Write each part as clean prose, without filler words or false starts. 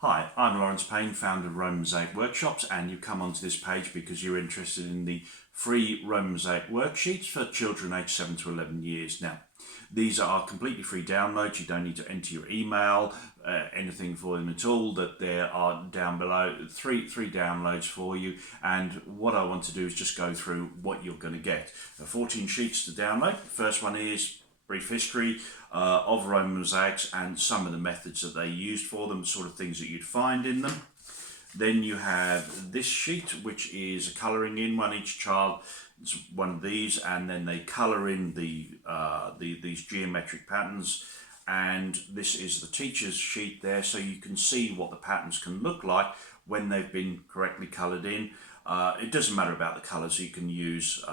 Hi, I'm Lawrence Payne, founder of Roman Mosaic Workshops, and you come onto this page because you're interested in the free Roman Mosaic Worksheets for children aged 7 to 11 years. Now, these are completely free downloads. You don't need to enter your email, anything for them at all. That there are down below three downloads for you, and what I want to do is just go through what you're going to get. 14 sheets to download. The first one is brief history of Roman mosaics and some of the methods that they used for them, the sort of things that you'd find in them. Then you have this sheet, which is a colouring in one. Each child, it's one of these, and then they colour in these geometric patterns. And this is the teacher's sheet there, so you can see what the patterns can look like when they've been correctly coloured in. It doesn't matter about the colours, you can use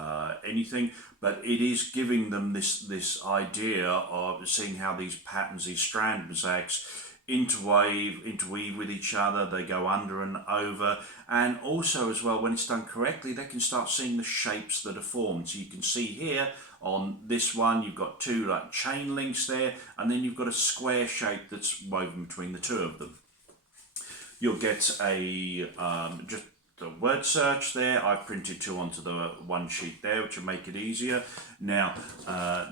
anything, but it is giving them this idea of seeing how these patterns, these strand mosaics, interweave with each other. They go under and over, and also as well, when it's done correctly, they can start seeing the shapes that are formed. So you can see here on this one, you've got two like chain links there, and then you've got a square shape that's woven between the two of them. You'll get a just the word search there. I've printed two onto the one sheet there, which will make it easier. Now,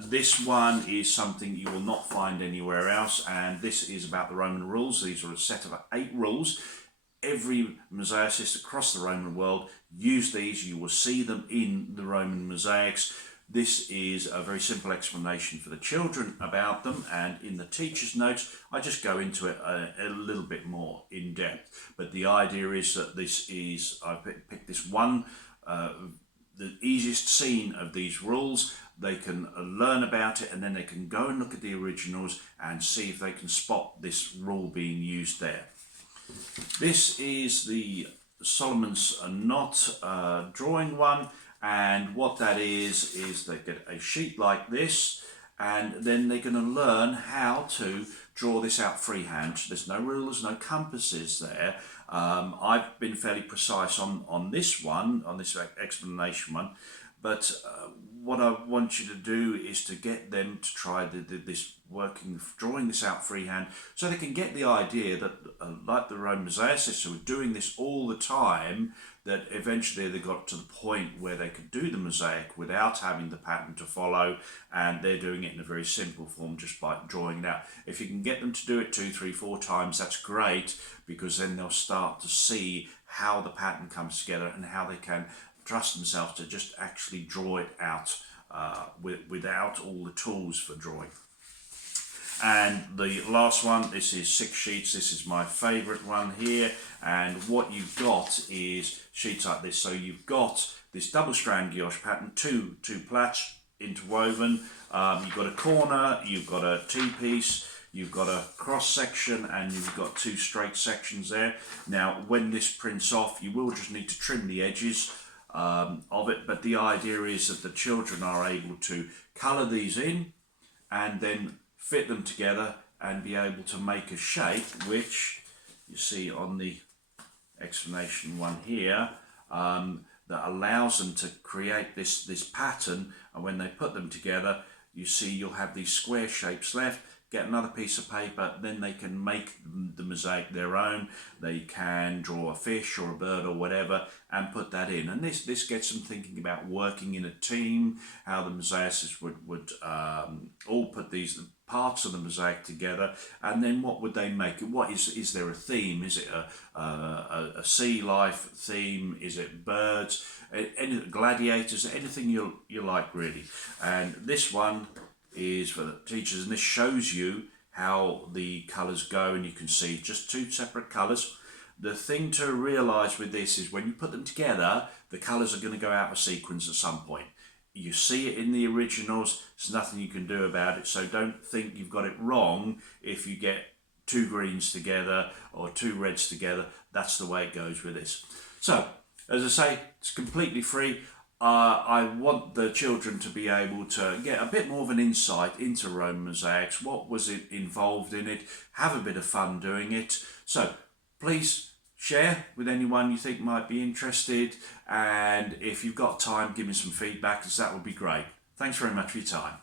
this one is something you will not find anywhere else, and this is about the Roman rules. These are a set of 8 rules. Every mosaicist across the Roman world use these. You will see them in the Roman mosaics. This is a very simple explanation for the children about them, and in the teacher's notes I just go into it a little bit more in depth. But the idea is that this is, I've picked this one, the easiest scene of these rules. They can learn about it, and then they can go and look at the originals and see if they can spot this rule being used there. This is the Solomon's knot drawing one. And what that is they get a sheet like this, and then they're going to learn how to draw this out freehand. There's no rulers, no compasses there. I've been fairly precise on this one, on this explanation one, but what I want you to do is to get them to try drawing this out freehand, so they can get the idea that, like the Roman mosaicists who were doing this all the time, that eventually they got to the point where they could do the mosaic without having the pattern to follow, and they're doing it in a very simple form just by drawing it out. If you can get them to do it 2, 3, 4 times, that's great, because then they'll start to see how the pattern comes together and how they can trust themselves to just actually draw it out without all the tools for drawing. And the last one, this is 6 sheets. This is my favourite one here, and what you've got is sheets like this. So you've got this double strand gouache pattern, two plaits interwoven. You've got a corner, you've got a T-piece, you've got a cross section, and you've got 2 straight sections there. Now, when this prints off, you will just need to trim the edges of it, but the idea is that the children are able to colour these in and then fit them together and be able to make a shape, which you see on the explanation one here, that allows them to create this pattern, and when they put them together, you see you'll have these square shapes left. Get another piece of paper, then they can make the mosaic their own. They can draw a fish or a bird or whatever and put that in. And this gets them thinking about working in a team, how the mosaicists would all put these parts of the mosaic together, and then what would they make? What is there a theme? Is it a sea life theme? Is it birds? Any gladiators? Anything you like, really. And this one is for the teachers, and this shows you how the colours go, and you can see just 2 separate colours. The thing to realise with this is when you put them together, the colours are going to go out of sequence at some point. You see it in the originals, there's nothing you can do about it, so don't think you've got it wrong if you get 2 greens together or 2 reds together. That's the way it goes with this. So, as I say, it's completely free. I want the children to be able to get a bit more of an insight into Roman mosaics. What was it involved in it? Have a bit of fun doing it. So please share with anyone you think might be interested, and if you've got time, give me some feedback, because that would be great. Thanks very much for your time.